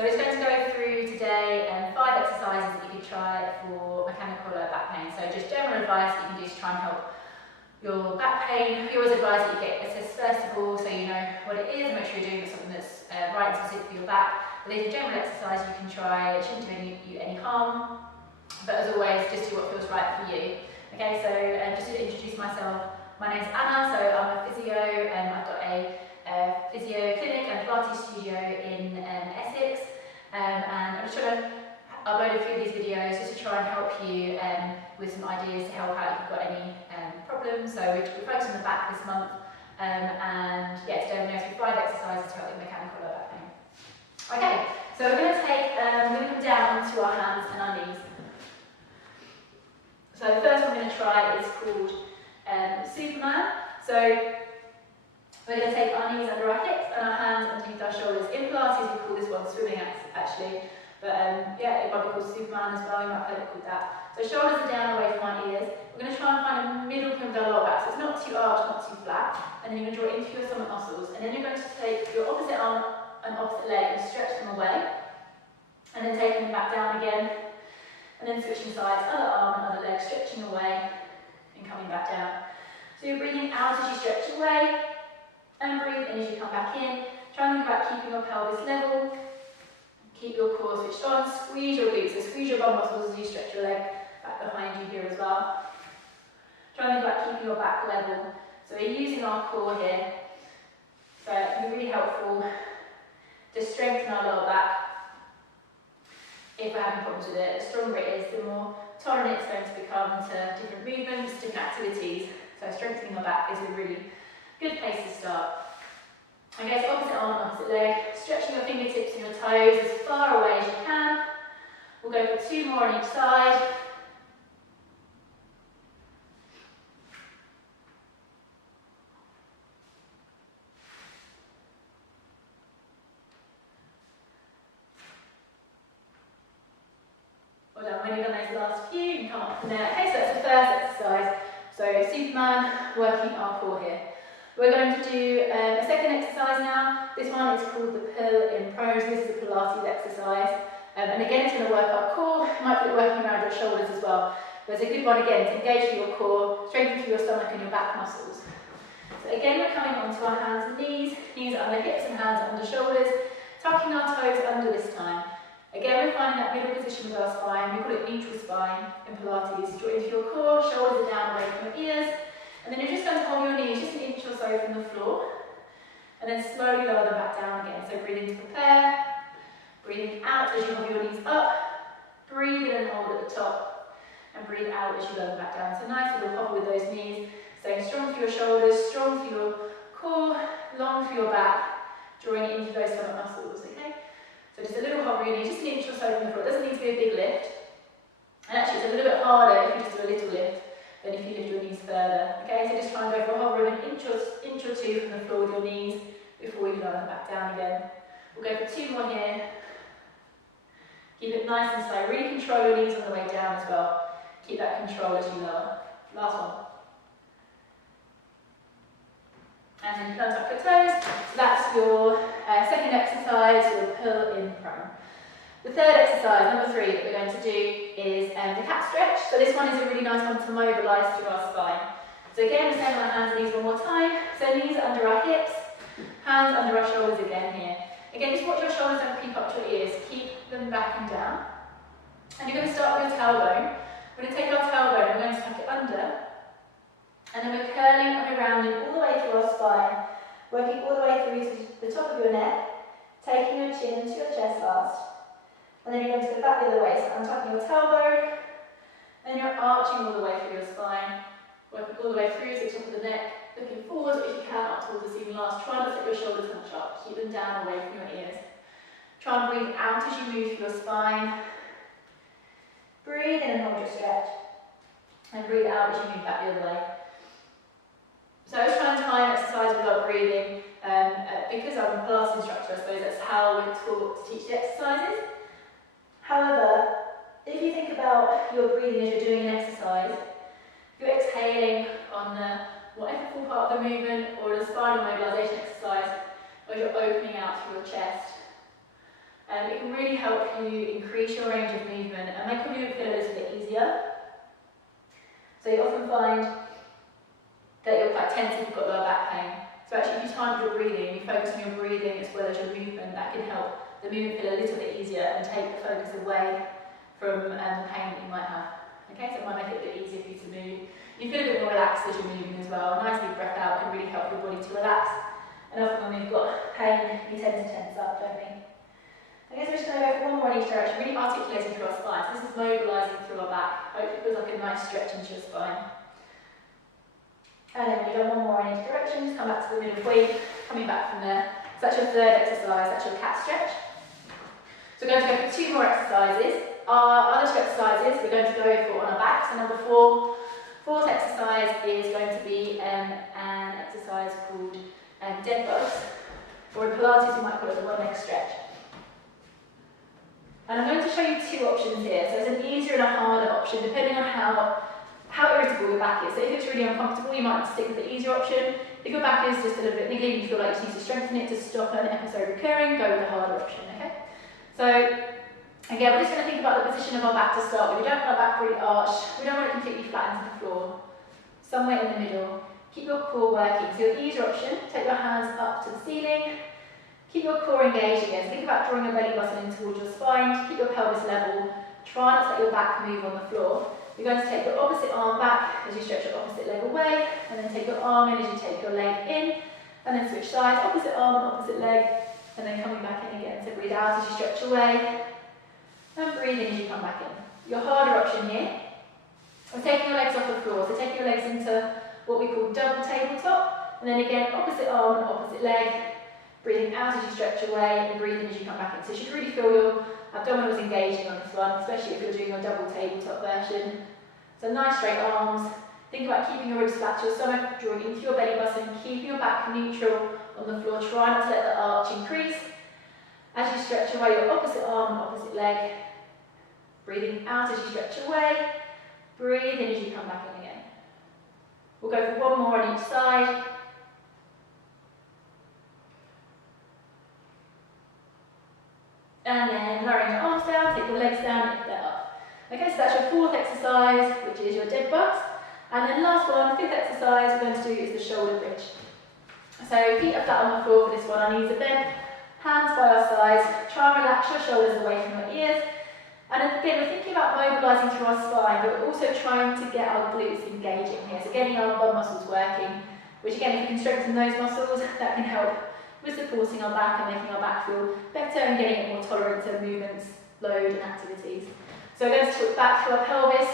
So we're going to go through today 5 exercises that you can try for mechanical lower back pain. So just general advice that you can do to try and help your back pain. We always advise that you get assessed first of all so you know what it is and make sure you're doing something that's right and specific for your back. But there's a general exercise you can try. It shouldn't do you any harm, but as always, just do what feels right for you. Okay, so just to introduce myself, my name's Anna, so I'm a physio, and I've got a physio clinic and Pilates studio in Essex, and I'm just trying to upload a few of these videos just to try and help you with some ideas to help out if you've got any problems. So we're focused on the back this month, and yeah, today we're going to do 5 exercises to help with mechanical lower back pain. Okay, so we're going to come down onto our hands and our knees. So the first one we're going to try is called Superman. So we're going to take our knees under our hips and our hands underneath our shoulders. In Pilates we call this one swimming actually, but yeah, it might be called Superman as well, you might have heard it called that. So shoulders are down away from our ears. We're going to try and find a middle point of our lower back, so it's not too arched, not too flat, and then you're going to draw it into your stomach muscles, and then you're going to take your opposite arm and opposite leg and stretch them away, and then taking them back down again, and then switching sides, other arm and other leg, stretching away and coming back down. So you're breathing out as you stretch away, and breathe in as you come back in. Try and think about keeping your pelvis level, keep your core switched on, squeeze your glutes, so squeeze your bum muscles as you stretch your leg back behind you here as well. Try and think about keeping your back level. So we're using our core here, so it can be really helpful to strengthen our lower back. If we're having problems with it, the stronger it is, the more tolerant it's going to become to different movements, different activities. So strengthening our back is a really good place to start. Okay, so opposite arm, opposite leg, stretching your fingertips and your toes as far away as you can. We'll go for 2 more on each side. Well done. When you've done those last few, you can come up from there. Okay, so that's the first exercise. So Superman, working our core here. We're going to do a second exercise now. This one is called the pull in prone. This is a Pilates exercise. And again, it's going to work our core. You might feel it working around your shoulders as well. But it's a good one again to engage through your core, strengthen through your stomach and your back muscles. So again, we're coming onto our hands and knees. Knees under hips and hands under shoulders. Tucking our toes under this time. Again, we're finding that middle position with our spine. We call it neutral spine in Pilates. Draw into your core, shoulders are down away from your ears. And then you're just going to hold your knees just an inch or so from the floor. And then slowly lower them back down again. So breathing to prepare. Breathing out as you hold your knees up. Breathe in and hold at the top. And breathe out as you lower them back down. So nice little hobble with those knees. Staying strong for your shoulders, strong for your core, long for your back. Drawing it into those stomach muscles, okay? So just a little hover your knees, just an inch or so from the floor. It doesn't need to be a big lift. And actually it's a little bit harder if you just do a little lift than if you lift your knees further. Okay, so just try and go for a hover of an inch or 2 from the floor with your knees before you lower them back down again. We'll go for 2 more here. Keep it nice and slow. Really control your knees on the way down as well. Keep that control as you lower. Last one. And then plant up your toes. So that's your second exercise, your pull in prone. The third exercise, number 3, that we're going to do is the cat stretch. So this one is a really nice one to mobilise through our spine. So again, we're staying on our hands and knees one more time. So knees under our hips, hands under our shoulders again here. Again, just watch your shoulders don't creep up to your ears. Keep them back and down. And you're going to start with your tailbone. We're going to take our tailbone and we're going to tuck it under. And then we're curling and rounding all the way through our spine, working all the way through to the top of your neck, taking your chin into your chest last. And then you're going to go back the other way, so untucking your tailbone, and you're arching all the way through your spine, working all the way through to the top of the neck, looking forward if you can up towards the ceiling last. Try not to let your shoulders much up, keep them down away from your ears. Try and breathe out as you move through your spine. Breathe in and hold your stretch, and breathe out as you move back the other way. So I was trying to time exercise without breathing, because I'm a Pilates instructor, I suppose that's how we're taught to teach the exercises. However, if you think about your breathing as you're doing an exercise, you're exhaling on whatever full part of the movement or the spinal mobilisation exercise, or you're opening out through your chest. It can really help you increase your range of movement and make your movement feel a little bit easier. So you often find that you're quite tense if you've got lower back pain. So actually, if you time your breathing, you focus on your breathing as well as your movement, that can help the movement feel a little bit easier and take the focus away from the pain that you might have. Okay, so it might make it a bit easier for you to move. You feel a bit more relaxed as you're moving as well. A nice deep breath out can really help your body to relax. And often when we've got pain, we tend to tense up, don't we? Okay, so we're just going to go for one more in each direction, really articulating through our spine. So this is mobilising through our back. Hopefully it feels like a nice stretch into your spine. And then we've done one more in each direction, just come back to the middle point, coming back from there. So that's your third exercise, that's your cat stretch. So we're going to go for 2 more exercises. Our other 2 exercises we're going to go for on our back. So number 4, fourth exercise is going to be an exercise called dead bugs, or in Pilates you might call it the one leg stretch. And I'm going to show you 2 options here. So there's an easier and a harder option depending on how irritable your back is. So if it's really uncomfortable, you might stick with the easier option. If your back is just a little bit niggly and you feel like you need to strengthen it to stop an episode recurring, go with the harder option, okay? So again, we're just going to think about the position of our back to start with. We don't want our back really arched. We don't want it completely flat into the floor. Somewhere in the middle. Keep your core working. So your easier option, take your hands up to the ceiling. Keep your core engaged again. So think about drawing your belly button in towards your spine. Keep your pelvis level. Try not to let your back move on the floor. You're going to take your opposite arm back as you stretch your opposite leg away, and then take your arm in as you take your leg in, and then switch sides, opposite arm and opposite leg, and then coming back in again. So breathe out as you stretch away, and breathe in as you come back in. Your harder option here, we're taking your legs off the floor, so taking your legs into what we call double tabletop, and then again, opposite arm and opposite leg, breathing out as you stretch away, and breathing as you come back in. So you should really feel your abdominals engaging on this one, especially if you're doing your double tabletop version. So nice straight arms. Think about keeping your ribs flat to your stomach, drawing into your belly button, keeping your back neutral on the floor. Try not to let the arch increase. As you stretch away your opposite arm and opposite leg, breathing out as you stretch away, breathe in as you come back in again. We'll go for one more on each side. And then lowering your arms down, take your legs down, lift that up. Okay, so that's your 4th exercise, which is your dead bugs. And then last one, 5th exercise we're going to do is the shoulder bridge. So feet are flat on the floor for this one, our knees are bent, hands by our sides. Try and relax your shoulders away from your ears. And again, we're thinking about mobilising through our spine, but we're also trying to get our glutes engaging here. So getting our bum muscles working, which again, if you can strengthen those muscles, that can help with supporting our back and making our back feel better and getting it more tolerant to movements, load and activities. So we're going to tilt back through our pelvis,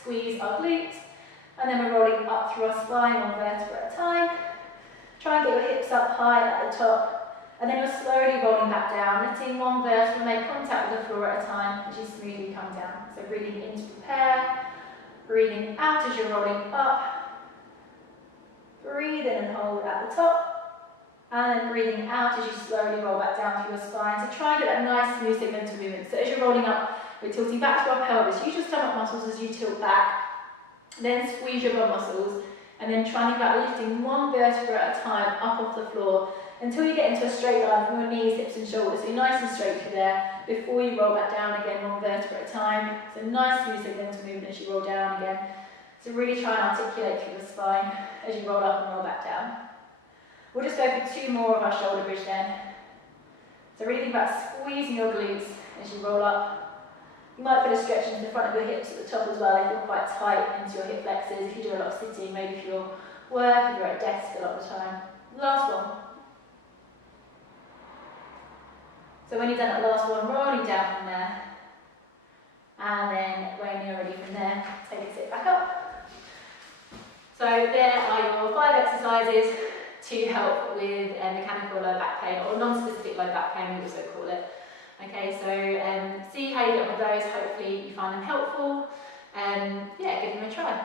squeeze our glutes, and then we're rolling up through our spine, 1 vertebra at a time. Try and get your hips up high at the top, and then you're slowly rolling back down, letting 1 vertebra make contact with the floor at a time as you smoothly come down. So breathing in to prepare, breathing out as you're rolling up, breathe in and hold at the top, and then breathing out as you slowly roll back down through your spine. So try and get that nice smooth segmental movement. So as you're rolling up, we're tilting back to our pelvis. Use your stomach muscles as you tilt back. Then squeeze your bum muscles. And then try and think about lifting 1 vertebra at a time up off the floor until you get into a straight line from your knees, hips and shoulders. So you're nice and straight through there before you roll back down again 1 vertebra at a time. So nice smooth segmental movement as you roll down again. So really try and articulate through the spine as you roll up and roll back down. We'll just go for 2 more of our shoulder bridge then. So really think about squeezing your glutes as you roll up. You might feel a stretch into the front of your hips at the top as well if you're quite tight into your hip flexors, if you do a lot of sitting, maybe if you're working, you're at a desk a lot of the time. Last one. So when you've done that last one, rolling down from there. And then when you're ready from there, take a sit back up. So there are your 5 exercises to help with mechanical low back pain, or non-specific low back pain we also call it. Okay, so see how you get on with those. Hopefully you find them helpful. Yeah, give them a try.